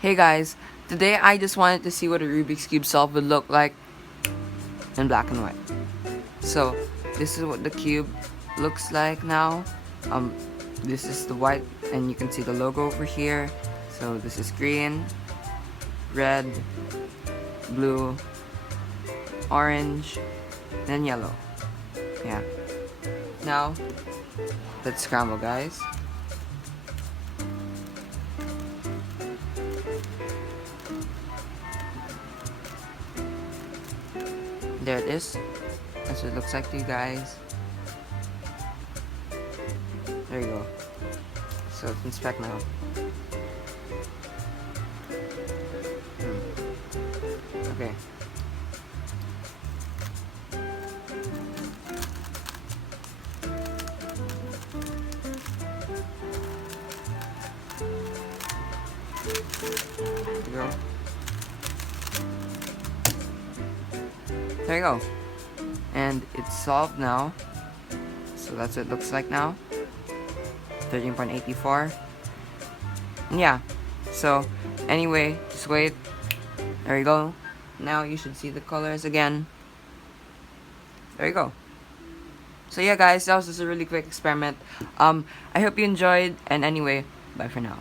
Hey guys, today I just wanted to see what a Rubik's Cube solve would look like in black and white. So this is what the cube looks like now. This is the white and you can see the logo over here. So this is green, red, blue, orange, and yellow. Yeah. Now, let's scramble guys. There it is. That's what it looks like to you guys. There you go. So let's inspect now. Okay. There you go. There you go. And it's solved now. So that's what it looks like now. 13.84. Yeah. So anyway, just wait. There you go. Now you should see the colors again. There you go. So yeah guys, that was just a really quick experiment. I hope you enjoyed, and anyway, bye for now.